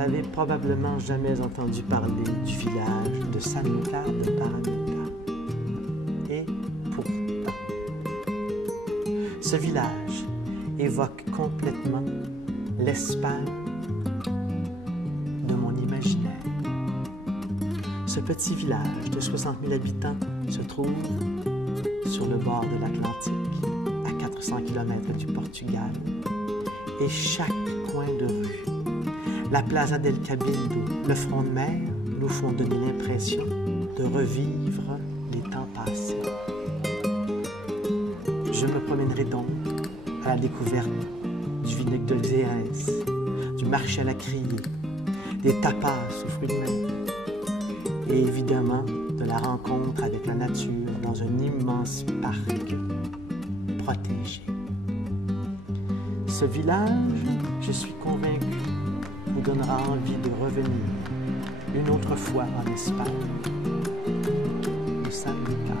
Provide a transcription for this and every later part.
n'avez probablement jamais entendu parler du village de San Lucar de Paramita. Et pourtant, ce village évoque complètement l'Espagne de mon imaginaire. Ce petit village de 60 000 habitants se trouve sur le bord de l'Atlantique, à 400 km du Portugal, et chaque coin de rue, la Plaza del Cabildo, le front de mer, nous font donner l'impression de revivre les temps passés. Je me promènerai donc à la découverte du vinaigre de Diez, du marché à la criée, des tapas aux fruits de mer, et évidemment de la rencontre avec la nature dans un immense parc protégé. Ce village, je suis convaincu, vous donnera envie de revenir une autre fois en Espagne, de San Lucar.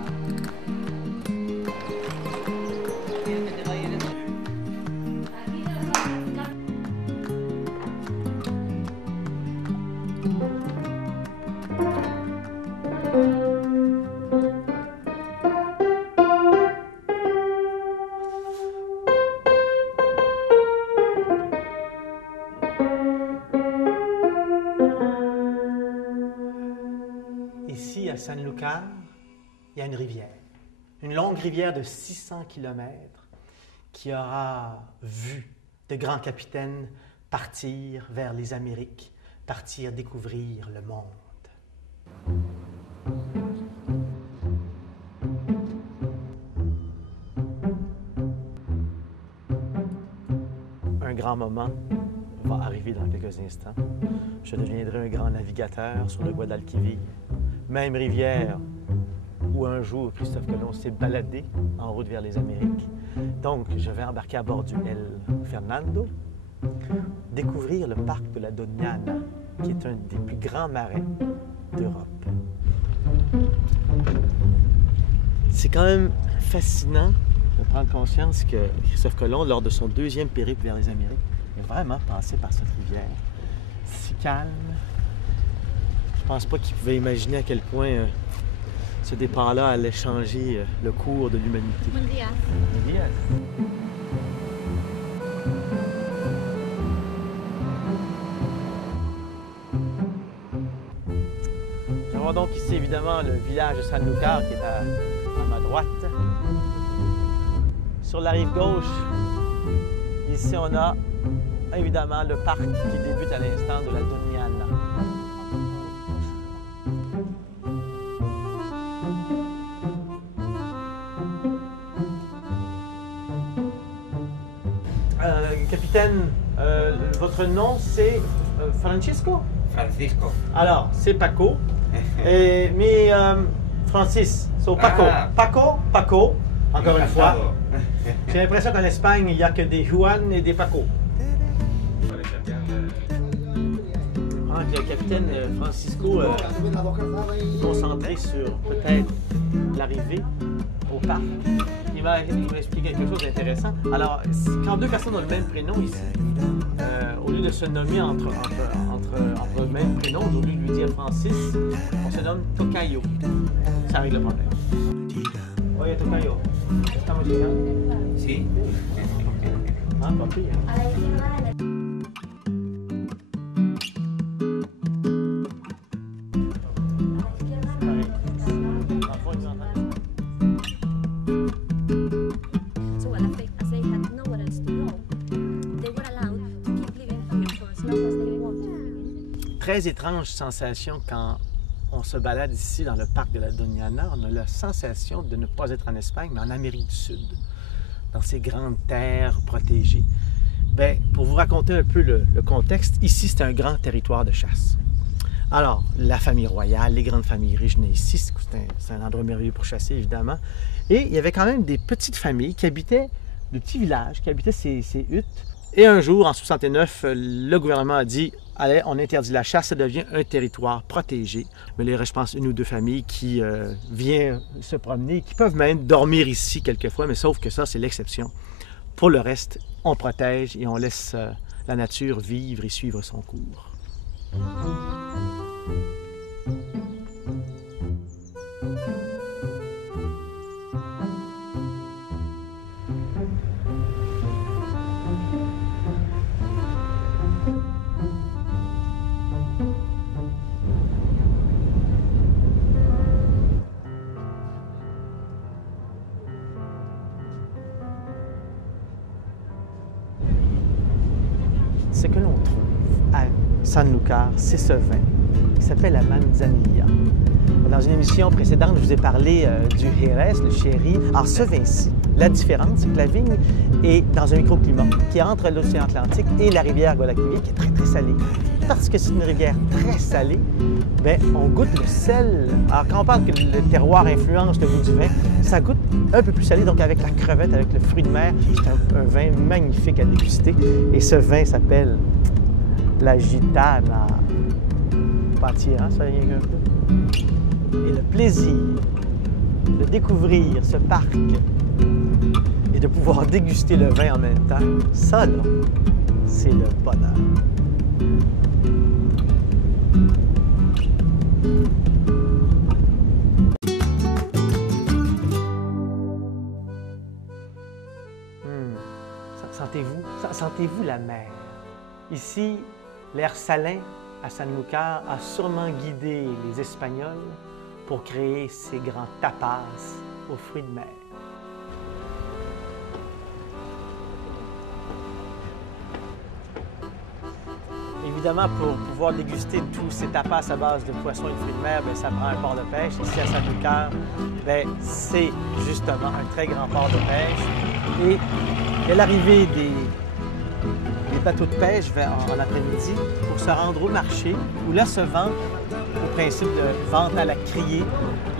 Ici, à San Lucar, il y a une rivière, une longue rivière de 600 km qui aura vu de grands capitaines partir vers les Amériques, partir découvrir le monde. Un grand moment va arriver dans quelques instants. Je deviendrai un grand navigateur sur le Guadalquivir, même rivière où un jour Christophe Colomb s'est baladé en route vers les Amériques. Donc, je vais embarquer à bord du El Fernando, découvrir le parc de la Doñana, qui est un des plus grands marais d'Europe. C'est quand même fascinant de prendre conscience que Christophe Colomb, lors de son deuxième périple vers les Amériques, a vraiment passé par cette rivière. Si calme. Je pense pas qu'il pouvait imaginer à quel point ce départ-là allait changer le cours de l'humanité. Buen día. Buen día. Nous avons donc ici évidemment le village de San Lucar qui est à ma droite. Sur la rive gauche, ici on a évidemment le parc qui débute à l'instant de la Doñana. Capitaine, votre nom c'est Francisco? Francisco. Alors, c'est Paco. Mais Francis, so Paco. Ah. Paco, encore une fois. Encantado. J'ai l'impression qu'en Espagne, il n'y a que des Juan et des Paco. Ah, le capitaine Francisco concentré sur peut-être l'arrivée au parc. Il m'a expliqué quelque chose d'intéressant. Alors, quand deux personnes ont le même prénom ici, au lieu de se nommer entre le même prénom, au lieu de lui dire Francis, on se nomme Tocayo. Ça règle le problème. Oye, Tocayo, estamos llegando. Sí. Ah, papi. So well, as they had nowhere else to go, they were allowed to keep living here for as long as they wanted. Très étrange sensation quand on se balade ici dans le parc de la Doñana. On a la sensation de ne pas être en Espagne, mais en Amérique du Sud, dans ces grandes terres protégées. Bien, pour vous raconter un peu le contexte, ici, c'est un grand territoire de chasse. Alors, la famille royale, les grandes familles riches venaient ici. C'est un endroit merveilleux pour chasser, évidemment. Et il y avait quand même des petites familles qui habitaient, de petits villages, qui habitaient ces huttes. Et un jour, en 69, le gouvernement a dit « Allez, on interdit la chasse, ça devient un territoire protégé. » Mais là, il reste, je pense, une ou deux familles qui viennent se promener, qui peuvent même dormir ici quelquefois, mais sauf que ça, c'est l'exception. Pour le reste, on protège et on laisse la nature vivre et suivre son cours. Ce que l'on trouve à Sanlúcar, c'est ce vin qui s'appelle la Manzanilla. Dans une émission précédente, je vous ai parlé du Jerez, le sherry. Alors ce vin-ci, la différence, c'est que la vigne est dans un microclimat qui est entre l'océan Atlantique et la rivière Guadalquivir, qui est très, très salée. Parce que c'est une rivière très salée, bien, on goûte le sel. Alors quand on parle que le terroir influence le goût du vin, ça goûte un peu plus salé, donc avec la crevette, avec le fruit de mer, c'est un vin magnifique à déguster. Et ce vin s'appelle la Gitana. Pas attirant, ça, rien qu'un peu. Et le plaisir de découvrir ce parc et de pouvoir déguster le vin en même temps, ça, là, c'est le bonheur. Sentez-vous la mer? Ici, l'air salin à Sanlúcar a sûrement guidé les Espagnols pour créer ces grands tapas aux fruits de mer. Évidemment, pour pouvoir déguster tous ces tapas à base de poissons et de fruits de mer, bien, ça prend un port de pêche. Ici à Sanlúcar, c'est justement un très grand port de pêche. Et dès l'arrivée des bateaux de pêche en après-midi pour se rendre au marché où là se vendent, au principe de vente à la criée,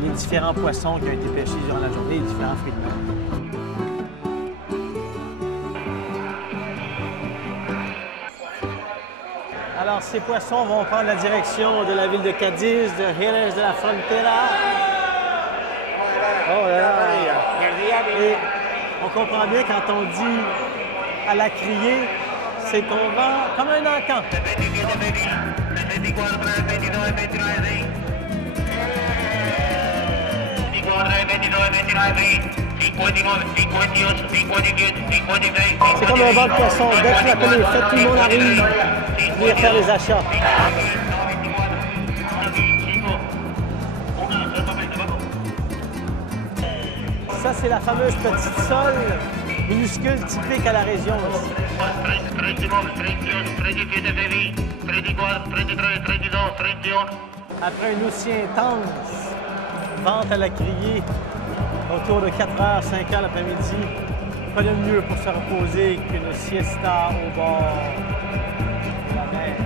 les différents poissons qui ont été pêchés durant la journée et les différents fruits de mer. Alors, ces poissons vont prendre la direction de la ville de Cadiz, de Jerez de la Frontera. Oh là là! Et on comprend bien quand on dit à la criée, c'est qu'on vend comme un encan. C'est comme un vent de poisson. Dès que la peine est faite, tout le monde arrive à venir faire les achats. Ça, c'est la fameuse petite sole minuscule typique à la région aussi. Après une aussi intense vente à la criée, autour de 4h, 5h l'après-midi, pas de mieux pour se reposer qu'une siesta au bord de la mer.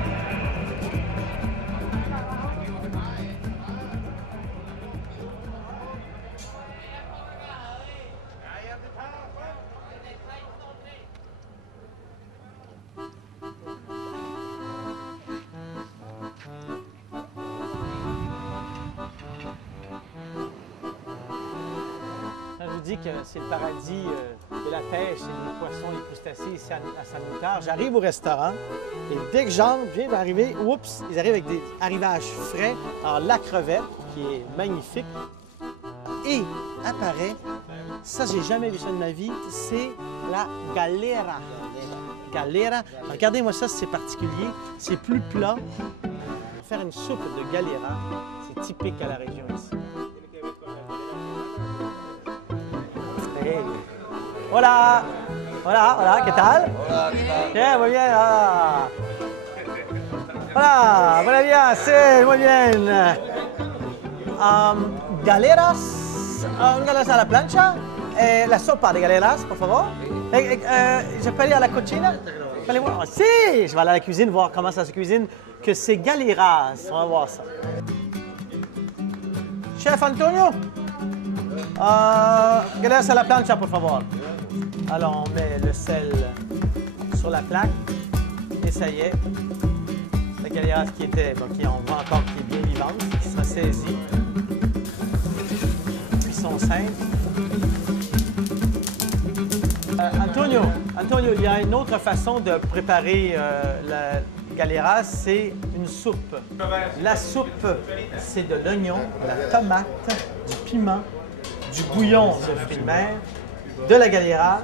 Que c'est le paradis de la pêche et des poissons, les crustacés ici à Sanlúcar. J'arrive au restaurant et dès que j'entre, je viens d'arriver, oups, ils arrivent avec des arrivages frais. Alors la crevette, qui est magnifique, et apparaît, ça j'ai jamais vu ça de ma vie, c'est la galera. Galera. Regardez-moi ça, c'est particulier, c'est plus plat. Faire une soupe de galera, c'est typique à la région ici. Hola, hola, hola, ¿qué tal? Hola, ¿qué tal? Bien, muy bien. Hola, hola, buenos días, sí, muy bien. Galeras, galeras a la plancha, la sopa de galeras, por favor. Je peux aller à la cocina? Allez voir. Oh, si, je vais aller à la cuisine voir comment ça se cuisine, que c'est galeras. On va voir ça. Chef Antonio? Galeras a la plancha, por favor. Alors, on met le sel sur la plaque et ça y est. La galeras qui était, qui on voit encore qui est bien vivante, qui sera saisie. Cuisson simple. Antonio, il y a une autre façon de préparer Galera, c'est une soupe. La soupe, c'est de l'oignon, de la tomate, du piment, du bouillon de fruits de mer, de la Galera,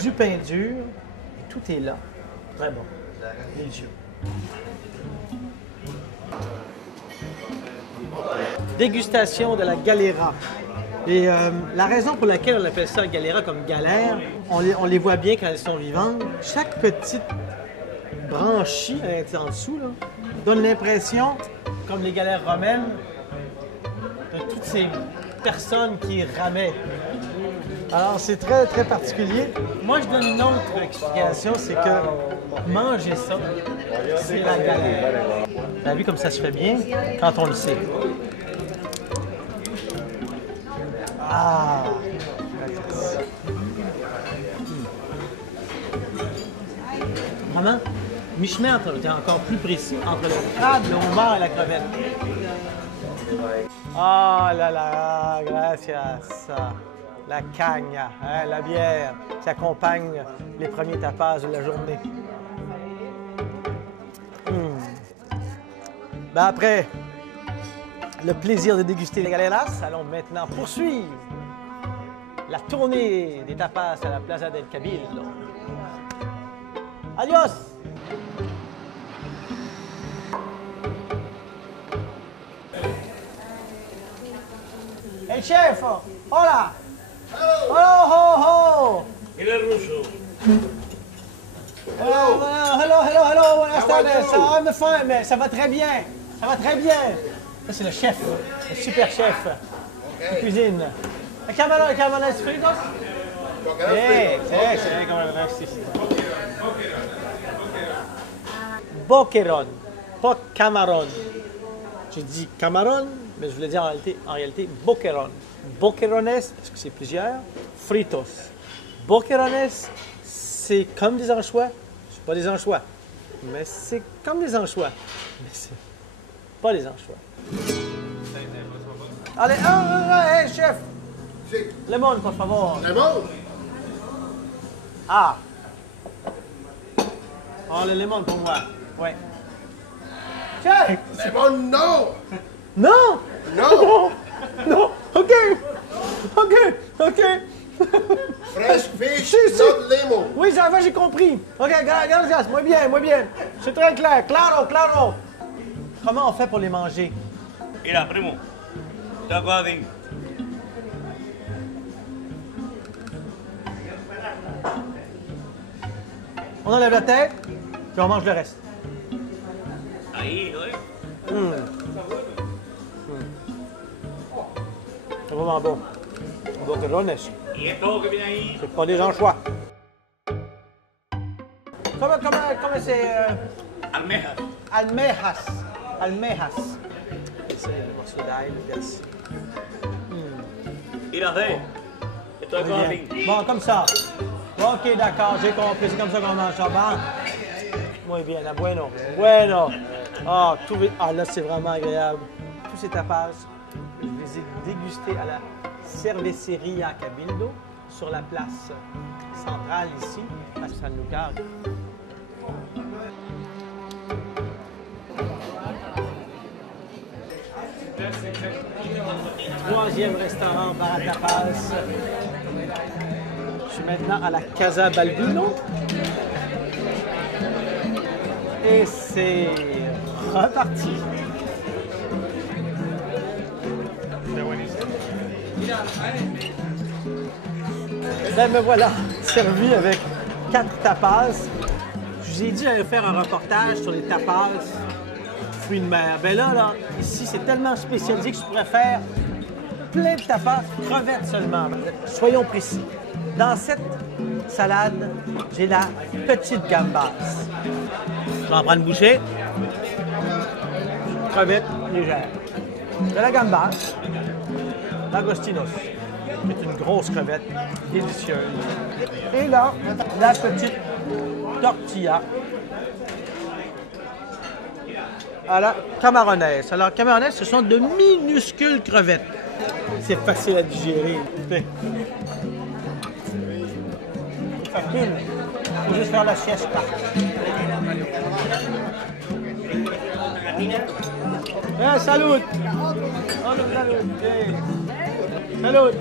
du pain dur. Tout est là. Très bon. Délicieux. Dégustation de la Galera. Et la raison pour laquelle on appelle ça Galera comme galère, on les voit bien quand elles sont vivantes. Chaque petite branchie en dessous là, donne l'impression, comme les galères romaines, de toutes ces personnes qui ramaient. Alors c'est très très particulier. Moi je donne une autre explication, c'est que manger ça, c'est la galère. Vous avez vu comme ça se fait bien quand on le sait. Ah! Vraiment, mi-chemin entre, t'es encore plus précis, entre le crabe, le homard et la crevette. Oh là là, gracias. La cagna, hein, la bière qui accompagne les premiers tapas de la journée. Ben après le plaisir de déguster les galeras, allons maintenant poursuivre la tournée des tapas à la Plaza del Cabildo. Adios! Hey chef! Hola! Hello! Oh, oh! Il est russo. Hello! Buenas tardes! Ça va, me fin, mais ça va très bien! Ça va très bien! Ça, c'est le chef, le super chef de cuisine. Camarones fritos? Sí, camarones fritos. Boqueron, pas camaron. Je dis camaron, mais je voulais dire en réalité boqueron. Boquerones, parce que c'est plusieurs, fritos. Boquerones, c'est comme des anchois. C'est pas des anchois, mais c'est comme des anchois. Mais c'est pas des anchois. Allez, hey, chef! Lemon, por favor. Lemon? Ah! Oh, le lemon pour moi. Ouais. Chef! Lemon, no! Non! No! Non! OK! Fresh fish, Si. not lemon. Oui, ça va, j'ai compris. OK, gracias. Muy bien. C'est très clair. Claro. Comment on fait pour les manger? Mira, primo. Está guarding. On enlève la tête, puis on mange le reste. Ahí, ¿eh? C'est vraiment bon. Boquerones. Y esto que viene ahí. C'est pas des anchois. Comment c'est... Almejas. Almejas. C'est le morceau d'ail, le persil. Mira, ve. Esto es guarding. Bon, comme ça. OK, d'accord, j'ai compris. C'est comme ça qu'on mange ça. Bon. Muy bien, bueno. Ah, là, c'est vraiment agréable. Tous ces tapas, je les ai dégustés à la Cerveceria Cabildo, sur la place centrale ici, à Sanlúcar. Troisième restaurant bar à tapas. Je suis maintenant à la Casa Balduino. Et c'est reparti. Ben me voilà servi avec 4 tapas. Je vous ai dit d'aller faire un reportage sur les tapas fruits de mer. Ben là, ici, c'est tellement spécialisé que je pourrais faire plein de tapas, crevettes seulement. Soyons précis. Dans cette salade, j'ai la petite gambas. Je vais en prendre une bouchée. Crevette légère. De la gambas, l'agostinos, qui est une grosse crevette délicieuse. Et là, la petite tortilla à la camaronaise. Alors, camaronaise, ce sont de minuscules crevettes. C'est facile à digérer. Facile. faut juste faire la siesta. Salud! Oh, salud! Hey. Salud!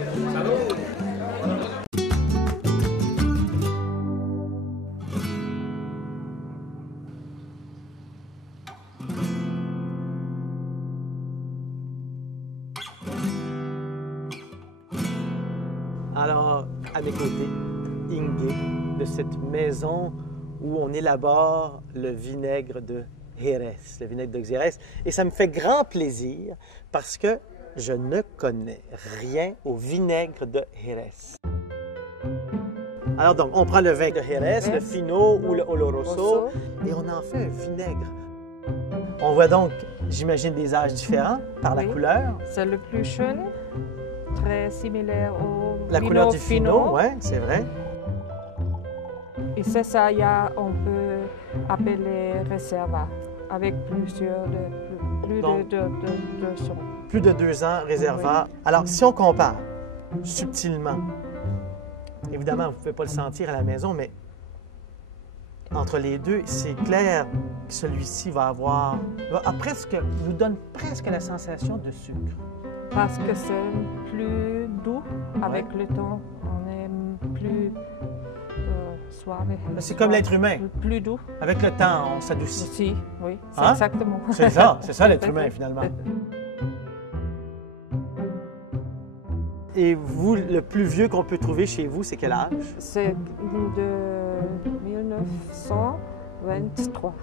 Alors, à mes côtés, Inge, de cette maison où on élabore le vinaigre de Jerez, le vinaigre de Xérès. Et ça me fait grand plaisir parce que je ne connais rien au vinaigre de Jerez. Alors donc, on prend le vin de Jerez, le Fino ou le Oloroso, et on en fait un vinaigre. On voit donc, j'imagine, des âges différents par la couleur. C'est le plus jeune, très similaire au La couleur du Fino, oui, c'est vrai. Et c'est ça, on peut appeler Reserva, avec plus Donc, de 200. Plus de 2 ans, Reserva. Alors, si on compare subtilement, évidemment, vous ne pouvez pas le sentir à la maison, mais entre les deux, c'est clair que celui-ci nous donne presque la sensation de sucre. Parce que c'est plus doux avec le temps. On est plus suave. C'est comme l'être humain. Plus doux. Avec le temps, on s'adoucit. Aussi, oui, c'est Hein? exactement. C'est ça l'être humain finalement. Et vous, le plus vieux qu'on peut trouver chez vous, c'est quel âge? C'est de 1923.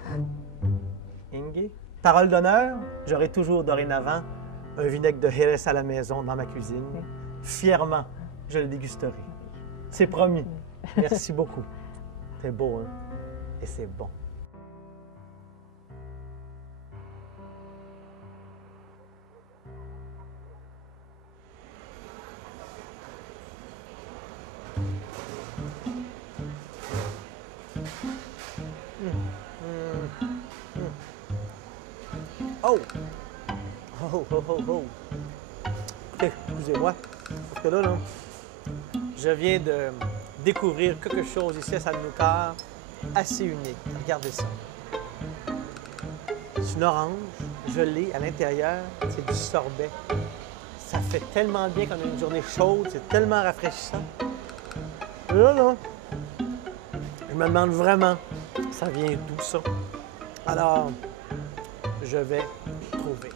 Inge? Parole d'honneur, j'aurai toujours dorénavant un vinaigre de Jerez à la maison dans ma cuisine. Fièrement, je le dégusterai. C'est promis. Merci beaucoup. C'est beau, hein? Et c'est bon. Oh! Oh, oh, oh, oh! Écoutez, excusez-moi, parce que là, je viens de découvrir quelque chose ici à Sanlúcar assez unique. Regardez ça. C'est une orange, gelée à l'intérieur, c'est du sorbet. Ça fait tellement bien quand on a une journée chaude, c'est tellement rafraîchissant. Là, je me demande vraiment, ça vient d'où ça? Alors, je vais trouver.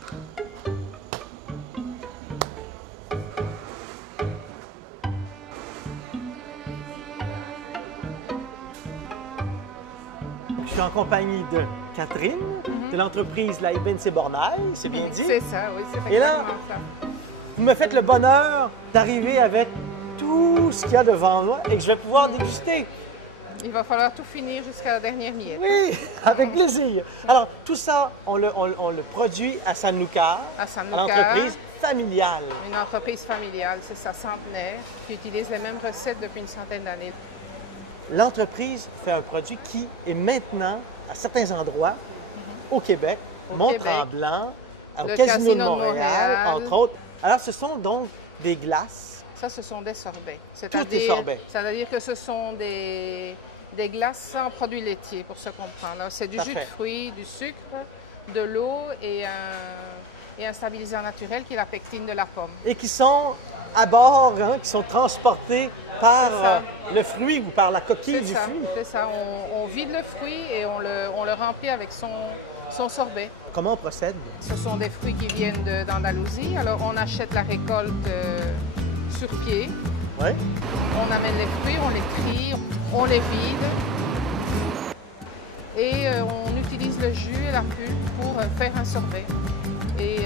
Je suis en compagnie de Catherine, de l'entreprise La Ibn Bornaille, c'est bien dit? C'est ça, oui, c'est Et là, exactement ça. vous me faites le bonheur d'arriver avec tout ce qu'il y a devant moi et que je vais pouvoir déguster. Il va falloir tout finir jusqu'à la dernière miette. Oui, avec plaisir. Alors, tout ça, on le produit à Sanlúcar, À à Sanlúcar, l'entreprise familiale. une entreprise familiale, c'est ça, centenaire, qui utilise les mêmes recettes depuis une centaine d'années. L'entreprise fait un produit qui est maintenant, à certains endroits, au Québec, Au Mont-Tremblant, au Le Casino de Casino de Montréal, Montréal. entre autres. Alors, ce sont donc des glaces. Ça, ce sont des sorbets. des sorbets. C'est-à-dire que ce sont des glaces sans produits laitiers, pour se comprendre. Alors, c'est du jus de Parfait. fruits, du sucre, de l'eau et un stabilisant naturel qui est la pectine de la pomme. Et qui sont à bord, hein, qui sont transportés par C'est ça. le fruit ou par la coquille du fruit. C'est ça. On vide le fruit et on le remplit avec son sorbet. Comment on procède? Ce sont des fruits qui viennent d'Andalousie. Alors, on achète la récolte sur pied. Oui. On amène les fruits, on les trie, on les vide. Et on utilise le jus et la pulpe pour faire un sorbet. Et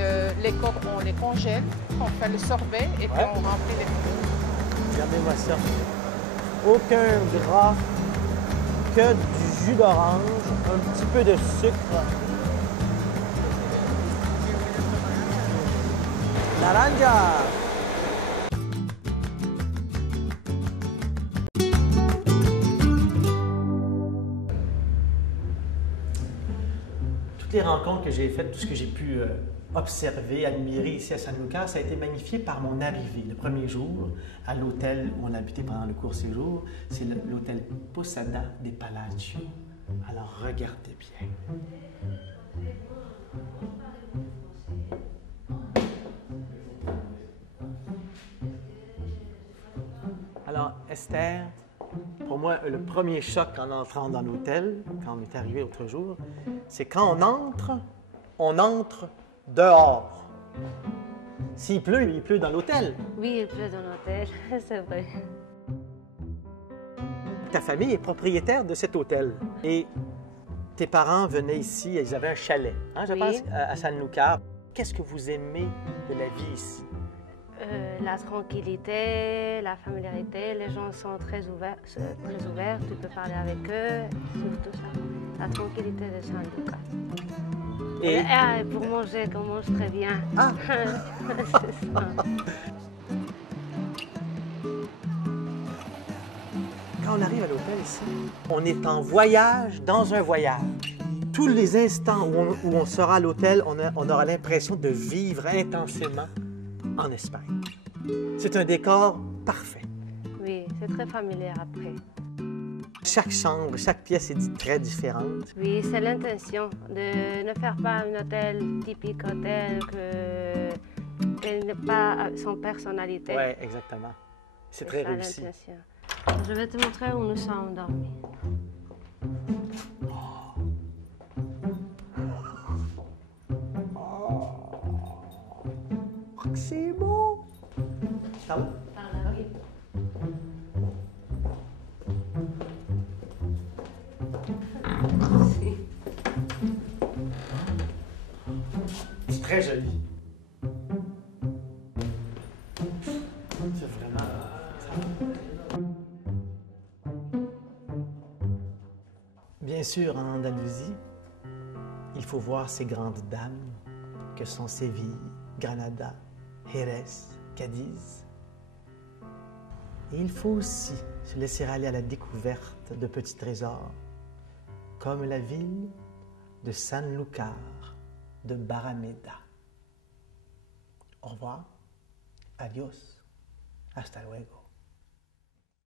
on les congèle, on fait le sorbet et puis Ouais. on remplit les fruits. Regardez-moi ça. Aucun gras, que du jus d'orange, un petit peu de sucre. Naranja! Toutes les rencontres que j'ai faites, tout ce que j'ai pu observer, admirer ici à San Lucar, ça a été magnifié par mon arrivée. Le premier jour, à l'hôtel où on habitait pendant le court séjour, c'est l'hôtel Posada de Palacio. Alors, regardez bien. Alors, Esther, pour moi, le premier choc en entrant dans l'hôtel, quand on est arrivé l'autre jour, c'est quand on entre dehors. S'il pleut, il pleut dans l'hôtel. Oui, il pleut dans l'hôtel, c'est vrai. Ta famille est propriétaire de cet hôtel. Et tes parents venaient ici, ils avaient un chalet, hein, je Oui. pense, à San Lucar. Qu'est-ce que vous aimez de la vie ici? La tranquillité, la familiarité, les gens sont très ouverts, tu peux parler avec eux, surtout ça. La tranquillité de San Lucar. Et Et pour manger, on mange très bien. Ah. C'est ça. quand on arrive à l'hôtel ici, on est en voyage dans un voyage. Tous les instants où on sera à l'hôtel, on aura l'impression de vivre intensément en Espagne. C'est un décor parfait. Oui, c'est très familier après. Chaque chambre, chaque pièce est très différente. Oui, c'est l'intention de ne faire pas un hôtel typique hôtel qui n'est pas son personnalité. Oui, exactement. C'est très ça, réussi. l'intention. Je vais te montrer où nous sommes endormis. Oh, c'est beau! Ça va? Par là, oui. C'est très joli. C'est vraiment... Bien sûr, en Andalousie, il faut voir ces grandes dames que sont Séville, Granada, Jerez, Cadiz. Et il faut aussi se laisser aller à la découverte de petits trésors, comme la ville de Sanlúcar de Barrameda. Au revoir, adios, hasta luego.